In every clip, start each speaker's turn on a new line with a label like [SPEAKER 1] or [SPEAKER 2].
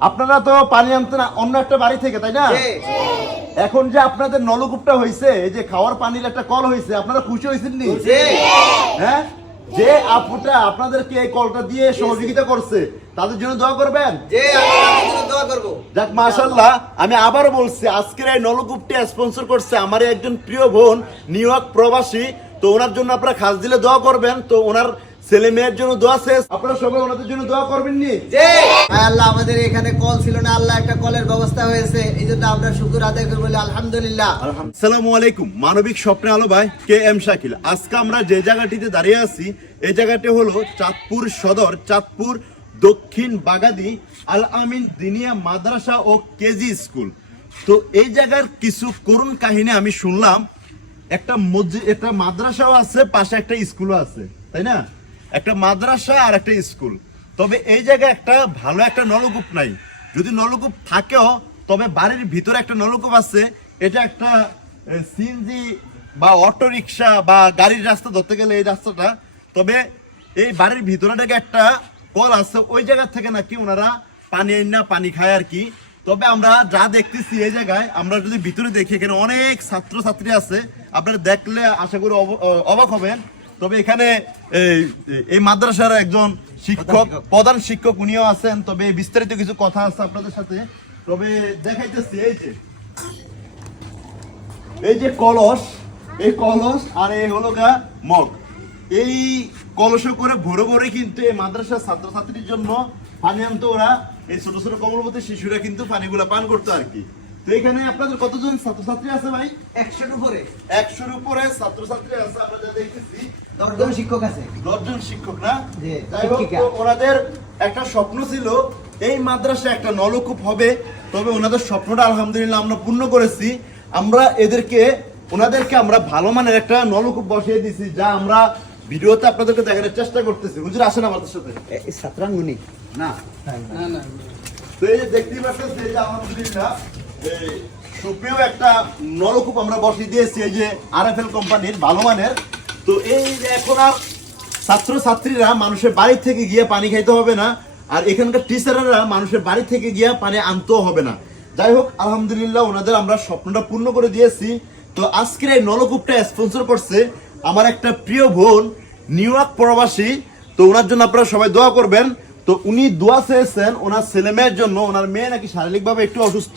[SPEAKER 1] আপনারা তো পানি আনতে না অন্য একটা বাড়ি থেকে তাই না? এখন যে আপনাদের নলকূপটা হয়েছে এই যে খাওয়ার পানির একটা কল হয়েছে আপনারা খুশি হয়েছেন নি? হ্যাঁ? যে আপুটা আপনাদেরকে এই কলটা দিয়ে সহযোগিতা করছে তাদের জন্য দোয়া করবেন? যাক মাশাল্লাহ আমি আবারও বলছি আজকের এই নলকূপটি স্পন্সর করছে আমার একজন প্রিয় বোন নিউ ইয়র্ক প্রবাসী তো ওনার জন্য আপনারা খাস দিলে দোয়া করবেন তো ওনার ছেলে মেয়ের জন্য দোয়া শেষ। আপনারা সবাই ওনাদের জন্য দোয়া করবেন নি?
[SPEAKER 2] আল্লাহ আমাদের এখানে কল ছিল না আল্লাহ একটা কলের ব্যবস্থা হয়েছে। এই জন্য আমরা শুকুর আদায় করব আলহামদুলিল্লাহ।
[SPEAKER 1] সালামু আলাইকুম মানবিক স্বপ্নে আলো ভাই কে এম শাকিল। আজকে আমরা যে জায়গাটিতে দাঁড়িয়ে আছি এই জায়গাটি হলো চাঁদপুর সদর চাঁদপুর দক্ষিণ বাগাদি আল আমিন দিনিয়া মাদ্রাসা ও কেজি স্কুল। তো এই জায়গার কিছু করুণ কাহিনী আমি শুনলাম। একটা মসজিদ একটা মাদ্রাসাও আছে পাশে একটা স্কুলও আছে তাই না? একটা মাদ্রাসা আর একটা স্কুল। তবে এই জায়গায় একটা ভালো একটা নলকূপ নাই। যদি নলকূপ থাকেও, তবে বাড়ির ভিতরে একটা নলকূপ আছে। এটা একটা সিএনজি বা অটো রিক্সা বা গাড়ির রাস্তা ধরতে গেলে এই রাস্তাটা। তবে এই বাড়ির ভিতরে থেকে একটা কল আছে, ওই জায়গা থেকে নাকি ওনারা পানি আইন না, পানি খায় আর কি। তবে আমরা যা দেখতেছি এই জায়গায়, আমরা যদি ভিতরে দেখি, এখানে অনেক ছাত্র ছাত্রী আছে। আপনারা দেখলে আশা করি অব- অবাক হবেন। তবে এখানে এই- মাদ্রাসার একজন শিক্ষক প্রধান শিক্ষক উনিও আছেন তবে বিস্তারিত কিছু কথা আছে আপনাদের সাথে। তবে দেখাইতেছি এই যে। এই যে কলস এই কলস আর এই হলো গা মগ। এই কলসে করে ভরে ভরে কিন্তু এই মাদ্রাসার ছাত্রছাত্রীর জন্য পানি আনতো ওরা। এই ছোট ছোট কমলবতী শিশুরা কিন্তু পানিগুলা পান করতো আর কি। তো এখানে আপনাদের কতজন ছাত্রছাত্রী আছে ভাই?
[SPEAKER 2] একশোর উপরে।
[SPEAKER 1] একশোর উপরে ছাত্রছাত্রী আছে আমরা যা দেখতেছি।
[SPEAKER 2] দশজন শিক্ষক আছে।
[SPEAKER 1] দশজন শিক্ষক না? যাই হোক, ওনাদের একটা স্বপ্ন ছিল এই মাদ্রাসা একটা নলকূপ হবে তবে ওনাদের স্বপ্নটা আলহামদুলিল্লাহ আমরা পূর্ণ করেছি। আমরা এদেরকে ওনাদেরকে আমরা ভালো মানের একটা নলকূপ বসিয়ে দিয়েছি যা আমরা ভিডিওতে আপনাদেরকে দেখানোর চেষ্টা করতেছি। হুজুর আসেন আমাদের সাথে।
[SPEAKER 2] ছাত্রাঙ্গুনি
[SPEAKER 1] না। তো এই যে দেখতেই পাচ্ছেন এই যে আলহামদুলিল্লাহ এই সুপ্রিয় একটা নলকূপ আমরা বসিয়ে দিয়েছি এই যে আরএফএল কোম্পানির ভালো মানের। তো এই এখন আর ছাত্র ছাত্রীরা মানুষের বাড়ি থেকে গিয়ে পানি খাইতে হবে না, আর এখানকার টিচাররা মানুষের বাড়ি থেকে গিয়ে পানি আনতেও হবে না। যাই হোক, আলহামদুলিল্লাহ ওনাদের আমরা স্বপ্নটা পূর্ণ করে দিয়েছি। তো আজকের এই নলকূপটা স্পন্সর করছে আমার একটা প্রিয় বোন, নিউ ইয়র্ক প্রবাসী। তো ওনার জন্য আপনারা সবাই দোয়া করবেন। তো উনি দোয়া চেয়েছেন ওনার ছেলে মেয়ের জন্য, ওনার মেয়ে নাকি শারীরিকভাবে একটু অসুস্থ।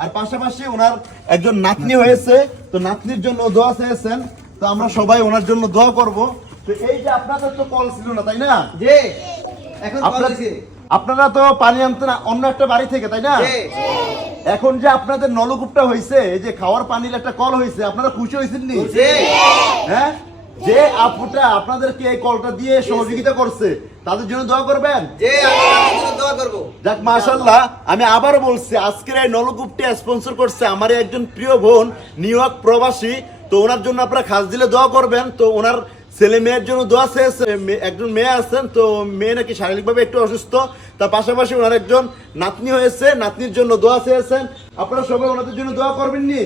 [SPEAKER 1] আর পাশাপাশি ওনার একজন নাতনি হয়েছে। তো নাতনির জন্য দোয়া চেয়েছেন। তো আমরা সবাই ওনার জন্য দোয়া করব। তো এই যে আপনাদের তো কল ছিল না তাই না?
[SPEAKER 2] যে এখন কল
[SPEAKER 1] আপনার আপনারা তো পানি আনতে না অন্য একটা বাড়ি থেকে তাই না? এখন যে আপনাদের নলকূপটা হয়েছে এই যে খাওয়ার পানির একটা কল হয়েছে আপনারা খুশি হয়েছেন নি হ্যাঁ? যে আপুটা আপনাদেরকে এই কলটা দিয়ে সহযোগিতা করছে তাদের জন্য দোয়া করবেন? যাক মাশাল্লাহ আমি আবারও বলছি আজকের এই নলকূপটি স্পন্সর করছে আমার একজন প্রিয় বোন নিউ ইয়র্ক প্রবাসী তো ওনার জন্য আপনারা খাস দিলে দোয়া করবেন। তো ওনার ছেলে মেয়ের জন্য দোয়া শেষ একজন মেয়ে আছেন, তো মেয়ে নাকি শারীরিকভাবে একটু অসুস্থ। তার পাশাপাশি ওনার একজন নাতনি হয়েছে, নাতনির জন্য দোয়া শেষেন আপনারা সবাই ওনাদের জন্য দোয়া করবেন নি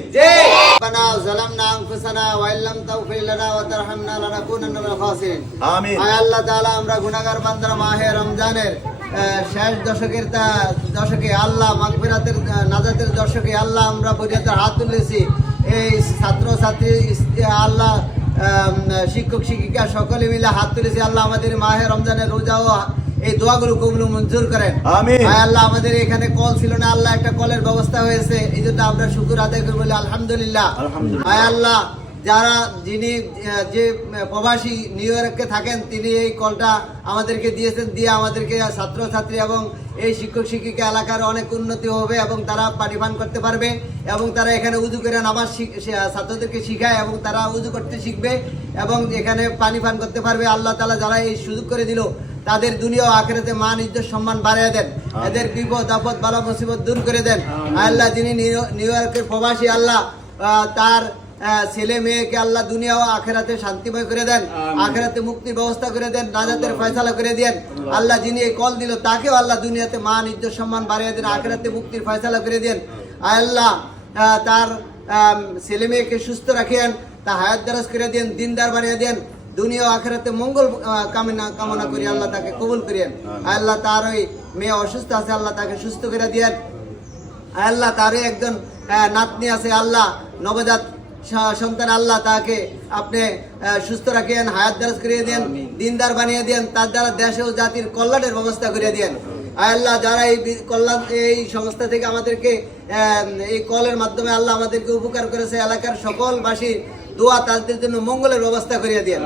[SPEAKER 2] শেষ দশকের দশকে আল্লাহ, মাগফিরাতের নাজাতের দশকে আল্লাহ আমরা পর্যন্ত হাত তুলেছি। এই ছাত্রছাত্রী আল্লাহ শিক্ষক শিক্ষিকা সকলে মিলে হাত তুলেছি। আল্লাহ আমাদের মাহে রমজানের রোজা ও এই দোয়াগুলো কবলু মঞ্জুর করেন। ভাই আল্লাহ আমাদের এখানে কল ছিল না আল্লাহ একটা কলের ব্যবস্থা হয়েছে। এই জন্য আমরা শুকুর আদায় করব বলে আলহামদুলিল্লাহ। ভাই আল্লাহ যারা যিনি যে প্রবাসী নিউ ইয়র্কে থাকেন তিনি এই কলটা আমাদেরকে দিয়েছেন। দিয়ে আমাদেরকে ছাত্রছাত্রী এবং এই শিক্ষক শিক্ষিকা এলাকার অনেক উন্নতি হবে এবং তারা পানি পান করতে পারবে এবং তারা এখানে উজু করে নামাজ শিখ- ছাত্রদেরকে শিখায় এবং তারা উজু করতে শিখবে এবং এখানে পানি পান করতে পারবে। আল্লাহ তালা যারা এই সুযোগ করে দিল তাদের দুনিয়া আখেরাতে মান ইজ্জত সম্মান বাড়িয়ে দেন। এদের বিপদ আপদ বালা মুসিবত দূর করে দেন। আল্লাহ যিনি নিউ- নিউ ইয়র্কের প্রবাসী আল্লাহ তার ছেলে মেয়েকে আল্লাহ দুনিয়া ও আখেরাতে শান্তিময় করে দেন আখেরাতে মুক্তির ব্যবস্থা করে দেন নাজাতের ফয়সালা করে দেন আল্লাহ। যিনি এই কল দিল তাকেও আল্লাহ দুনিয়াতে মান ইজ্জত সম্মান বাড়িয়ে দেন আখেরাতে মুক্তির ফয়সালা করে দেন আয় আল্লাহ তার ছেলে মেয়েকে সুস্থ রাখেন তা হায়াত দারাজ করে দেন দিনদার বানিয়ে দেন দুনিয়া আখেরাতে মঙ্গল কামনা কামনা করি আল্লাহ তাকে কবুল করিয়েন। আল্লাহ তার ওই মেয়ে অসুস্থ আছে আল্লাহ তাকে সুস্থ করে দিয়েন। আল্লাহ তারই একজন নাতনি আছে আল্লাহ নবজাত সন্তান আল্লাহ তাকে আপনি সুস্থ রাখেন হায়াত দারাজ করিয়ে দেন দিনদার বানিয়ে দেন তার দ্বারা দেশ ও জাতির কল্যাণের ব্যবস্থা করে দেন। আল্লাহ যারা এই কল্যাণ এই সংস্থা থেকে আমাদেরকে এই কলের মাধ্যমে আল্লাহ আমাদেরকে উপকার করেছে এলাকার সকল বাসী দোয়া তাদের জন্য মঙ্গলের ব্যবস্থা করিয়ে দেন।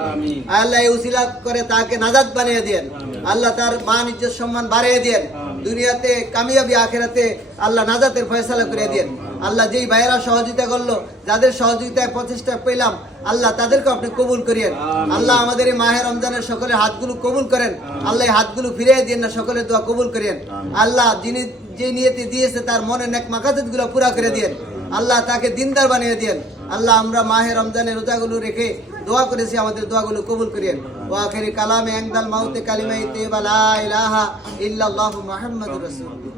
[SPEAKER 2] আল্লাহ এই উসিলা করে তাকে নাজাদ বানিয়ে দেন। আল্লাহ তার মান ইজ্জত সম্মান বাড়িয়ে দেন। দুনিয়াতে কামিয়াবি আখেরাতে আল্লাহ নাজাতের ফয়সালা করে দেন। আল্লাহ যেই ভাইয়েরা সহযোগিতা করল যাদের সহযোগিতায় প্রচেষ্টা পেলাম আল্লাহ তাদেরকে আপনি কবুল করিয়েন। আল্লাহ আমাদের এই মাহের রমজানের সকলের হাতগুলো কবুল করেন। আল্লাহ এই হাতগুলো ফিরিয়ে দিন না সকলের দোয়া কবুল করিয়েন। আল্লাহ যিনি যে নিয়তি দিয়েছে তার মনে নেক মাকাজতগুলো পুরা করে দিয়েন। আল্লাহ তাকে দিনদার বানিয়ে দিয়েন। আল্লাহ আমরা মাহে রমজানের রোজাগুলো রেখে দোয়া করেছি আমাদের দোয়াগুলো কবুল করিয়েন। ও আখেরি কালামে একদাল মাউতে কালিমাই তেবা লা ইলাহা ইল্লাল্লাহু মুহাম্মাদুর রাসূলুল্লাহ।